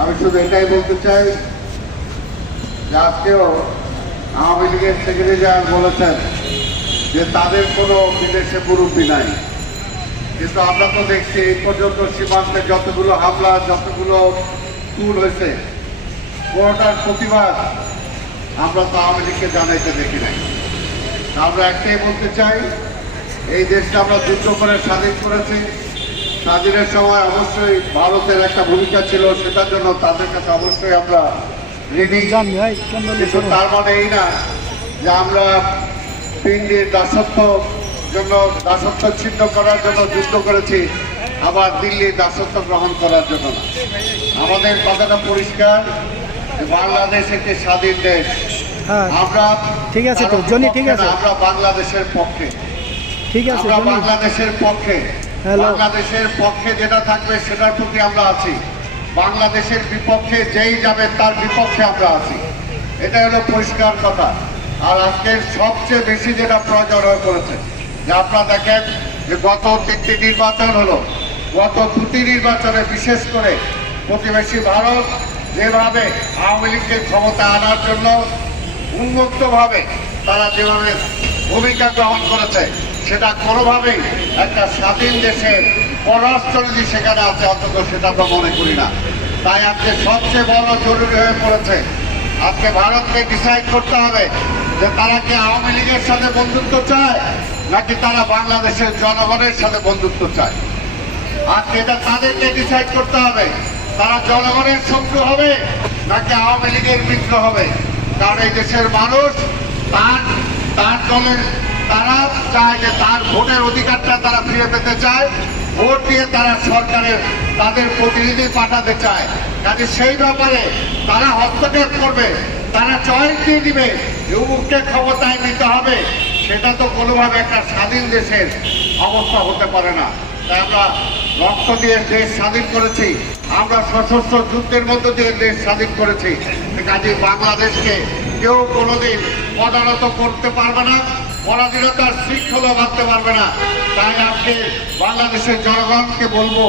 আমি শুধু এটাই বলতে চাই যে আজকেও আওয়ামী লীগের সেক্রেটারি জেনারেল বলেছেন যে তাদের কোনো বিদেশে মুরব্বী নাই, কিন্তু আমরা তো দেখছি এই পর্যন্ত সীমান্তে যতগুলো হামলা, যতগুলো খুন হয়েছে, কোনোটার প্রতিবাদ আমরা তো আওয়ামী লীগকে জানাইতে দেখি নাই। আমরা একটাই বলতে চাই, এই দেশটা আমরা যুদ্ধ করে স্বাধীন করেছি। স্বাধীনের সময় অবশ্যই ভারতের একটা ভূমিকা ছিল, সেটার জন্য তাদের কাছে অবশ্যই আমরা ঋণী। কিন্তু তার মানে এই না যে আমরা পিন্ডির দাসত্ব ছিন্ন করার জন্য যুদ্ধ করেছি, আবার দিল্লির দাসত্ব গ্রহণ করার জন্য না। আমাদের কথাটা পরিষ্কার, বাংলাদেশ একটি স্বাধীন দেশ। আমরা ঠিক আছে তো জনি, ঠিক আছে, আমরা বাংলাদেশের পক্ষে, ঠিক আছে, আমরা বাংলাদেশের পক্ষে, বাংলাদেশের পক্ষে যেটা থাকবে সেটার প্রতি আমরা আছি। বাংলাদেশের বিপক্ষে যেই যাবে তার বিপক্ষে আমরা আছি, এটা হলো পরিষ্কার কথা। আর আজকের সবচেয়ে বেশি যেটা প্রয়োজন হয়ে পড়েছে যে আপনারা দেখেন যে গত 3টি নির্বাচন হলো, গত 2টি নির্বাচনে বিশেষ করে প্রতিবেশী ভারত যেভাবে আওয়ামী লীগকে ক্ষমতা আনার জন্য উন্মুক্তভাবে তারা যেভাবে ভূমিকা গ্রহণ করেছে, সেটা কোনোভাবেই একটা স্বাধীন দেশের পররাষ্ট্রনীতি সেখানে আছে অন্তত সেটা তো মনে করি না। তাই আজকে সবচেয়ে বড় জরুরি হয়ে পড়েছে, আজকে ভারতকে ডিসাইড করতে হবে যে তারা কি আওয়ামী লীগের সাথে বন্ধুত্ব চায় নাকি তারা বাংলাদেশের জনগণের সাথে বন্ধুত্ব চায়। আজকে এটা তাদেরকে ডিসাইড করতে হবে, তারা জনগণের শত্রু হবে নাকি আওয়ামী লীগের মিত্র হবে। কারণ এই দেশের মানুষ তার দলের, তারা চায় যে তার ভোটের অধিকারটা তারা ফিরে পেতে চায়, ভোট দিয়ে তারা সরকারের তাদের প্রতিনিধি পাঠাতে চায়। কাজে সেই ব্যাপারে তারা হস্তক্ষেপ করবে, তারা চয়েস দিয়ে দিবে অমুককে ক্ষমতায় নিতে হবে, সেটা তো কোনোভাবে একটা স্বাধীন দেশের অবস্থা হতে পারে না। তাই আমরা রক্ত দিয়ে দেশ স্বাধীন করেছি, আমরা সশস্ত্র যুদ্ধের মধ্য দিয়ে দেশ স্বাধীন করেছি। কাজে বাংলাদেশকে কেউ কোনোদিন পদানত করতে পারবে না, পরাধীনতার শৃঙ্খলা বাঁধতে পারবে না। তাই আজকে বাংলাদেশের জনগণকে বলবো,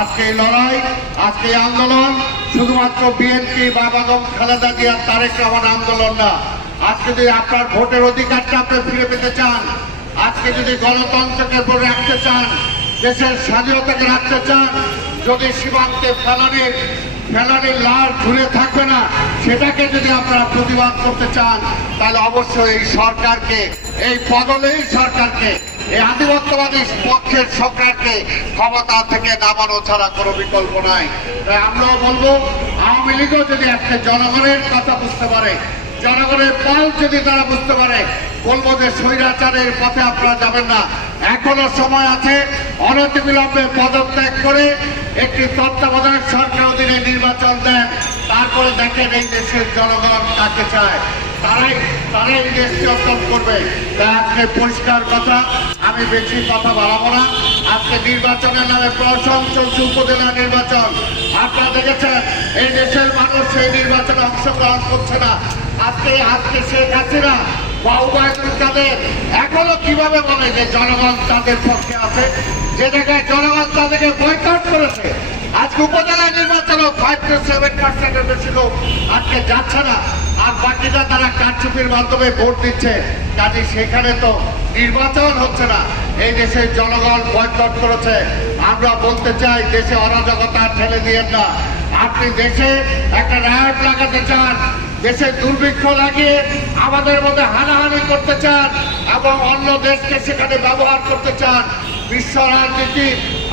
আজকে এই লড়াই, আজকে এই আন্দোলন শুধুমাত্র বিএনপি বা বেগম খালেদা জিয়ার তারেক রহমান আন্দোলন না। আজকে যদি আপনার ভোটের অধিকারটা আপনি ফিরে পেতে চান, আজকে যদি গণতন্ত্রকে ধরে রাখতে চান, দেশের স্বাধীনতাকে রাখতে চান, যদি সীমান্তে ফেলানির লাল ঘুরে থাকবে না, সেটাকে যদি আপনারা প্রতিবাদ করতে চান, তাহলে অবশ্যই এই সরকারকে, এই পদলেই সরকারকে, এই আধিপত্যবাদী পক্ষের সরকারকে ক্ষমতা থেকে নামানো ছাড়া কোনো বিকল্প নাই। তাই আমরাও বলবো, আওয়ামী লীগও যদি একটা জনগণের কথা বুঝতে পারে, জনগণের পাল যদি তারা বুঝতে পারে, বলবো যে স্বৈরাচারের পথে আপনারা যাবেন না। এখনো সময় আছে, অনতিবিলম্বে পদত্যাগ করে একটি তত্ত্বাবধায়ক সরকার অধীনে নির্বাচন দেন, তারপরে দেখেন এই দেশের জনগণ কাকে চায়, তারাই দেশকে অর্জন করবে। তাই আজকে পরিষ্কার কথা, আমি বেশি কথা বাড়াবো না। আজকে নির্বাচনের নামে প্রহসন চলছে, উপজেলা নির্বাচন। আপনারা দেখেছেন এই দেশের মানুষ সেই নির্বাচনে অংশগ্রহণ করছে না। আজকে শেখ হাসিনা বা উবায়দুল কাদের এখনো কিভাবে বলে যে জনগণ তাদের পক্ষে আছে, যে জায়গায় জনগণ তাদেরকে বয়কট করেছে। আজকে উপজেলা নির্বাচনও 5 to 7% বেশি লোক আজকে যাচ্ছে না, আর বাকিটা তারা কারচুপির মাধ্যমে ভোট দিচ্ছে। কাজে সেখানে তো নির্বাচন হচ্ছে না, এই দেশের জনগণ বয়কট করেছে। আমরা বলতে চাই, দেশে অরাজকতা ঠেলে দিয়েন না। আপনি দেশে একটা রায়ট লাগাতে চান, দেশে দুর্ভিক্ষ লাগিয়ে আমাদের মধ্যে হানাহানি করতে চান এবং অন্য দেশকে সেখানে ব্যবহার করতে চান। বিশ্ব রাজনীতি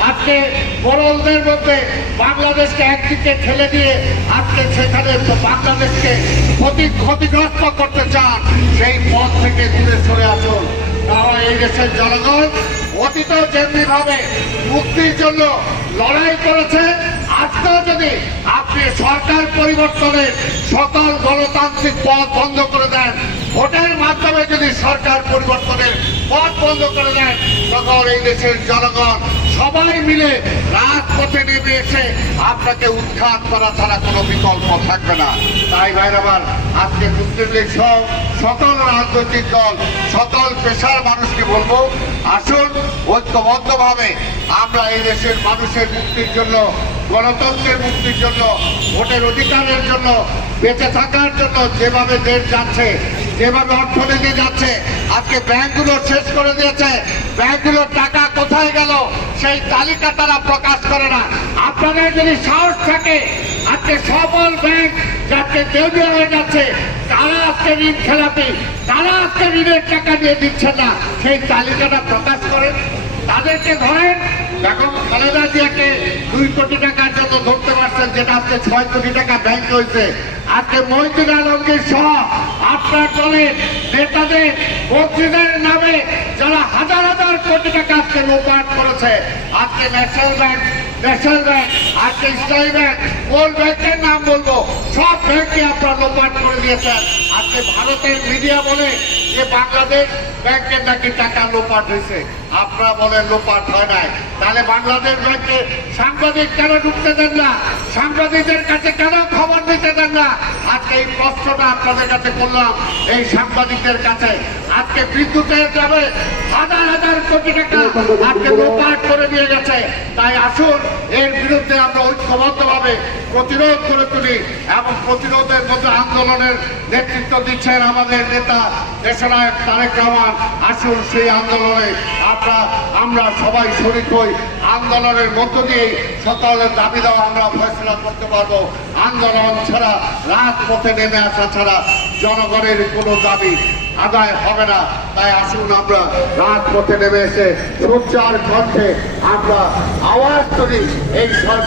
আজকে মোড়লদের মধ্যে বাংলাদেশকে একদিকে ঠেলে দিয়ে আজকে সেখানে বাংলাদেশকে ক্ষতিগ্রস্ত করতে চান। সেই পথ থেকে দূরে সরে আসুন। তাহলে এই দেশের জনগণ অতীতেও যেমনি ভাবে মুক্তির জন্য লড়াই করেছে, আজকেও যদি আপনি সরকার পরিবর্তনের সকল গণতান্ত্রিক পথ বন্ধ করে দেন, ভোটের মাধ্যমে যদি সরকার পরিবর্তনের পথ বন্ধ করে দেন, তখন এই দেশের জনগণ সবাই মিলে রাজপথে নেমে এসে আপনাকে উৎখাত করা ছাড়া কোনো বিকল্প থাকবে না। তাই ভাইরা আমার, আজকে মুসলিম লীগ সহ সকল রাজনৈতিক দল, সকল পেশার মানুষকে বলবো, আসুন ঐক্যবদ্ধভাবে আমরা এই দেশের মানুষের মুক্তির জন্য গণতন্ত্রের মুক্তির জন্য, ভোটের অধিকারের জন্য, বেঁচে থাকার জন্য যেভাবে দেশ যাচ্ছে, যেভাবে অর্থনীতি যাচ্ছে, আজকে ব্যাংকগুলো শেষ করে দিয়েছে। ব্যাংকগুলোর টাকা কোথায় গেল সেই তালিকা তারা প্রকাশ করে না। আপনাদের যদি সাহস থাকে, আজকে সকল ব্যাংক যাতে দেউলিয়া হয়ে যাচ্ছে, তারা আজকে ঋণ খেলাপি, তারা আজকে ঋণের টাকা দিয়ে দিচ্ছেন না, সেই তালিকাটা প্রকাশ করেন, তাদেরকে ধরেন। বেগম খালেদা জিয়াকে 2 কোটি টাকার জন্য ধরতে পারছেন, যেটা আজকে 6 কোটি টাকা ব্যাংক হয়েছে। আজকে মহিউদ্দিন আলমগীর সহ আপনার দলের নেতাদের, মন্ত্রীদের নামে যারা হাজার হাজার কোটি টাকা আজকে লোপাট করেছে, আজকে ন্যাশনাল ব্যাংক, আজকে ইসলামী ব্যাংক, কোন ব্যাংকের নাম বলবো, সব ব্যাংকে আপনারা লোপাট করে দিয়েছেন। আজকে ভারতের মিডিয়া বলে যে বাংলাদেশ ব্যাংকের নাকি টাকা লোপাট হয়েছে, আপনারা বলেন লোপাট হয় নাই। তাহলে বাংলাদেশ ব্যাংকে সাংবাদিক কেন ঢুকতে দেন না? সাংবাদিকদের কাছে কেন খবর দিতে দেন না? আজকে এই প্রশ্নটা আপনাদের কাছে করলাম, এই সাংবাদিকদের কাছে। আজকে বিদ্যুতের যাবে হাজার হাজার কোটি টাকা আজকে লোপাট করে দিয়ে গেছে। তাই আসুন, এর বিরুদ্ধে আমরা ঐক্যবদ্ধভাবে প্রতিরোধ করে তুলি, এবং প্রতিরোধের মধ্যে আন্দোলনের নেতৃত্ব দিচ্ছেন আমাদের নেতা দেশনায়ক তারেক রহমান। আসুন, সেই আন্দোলনে আমরা সবাই শরিক হই। আন্দোলনের মধ্য দিয়ে সকলের দাবি দেওয়া আমরা ফয়সলা করতে পারবো। আন্দোলন ছাড়া, রাজপথে নেমে আসা ছাড়া জনগণের কোনো দাবি আদায় হবে না। তাই আসুন, আমরা রাজপথে নেমে এসে সোচ্চার কণ্ঠে আমরা আওয়াজ তুলি এই সরকার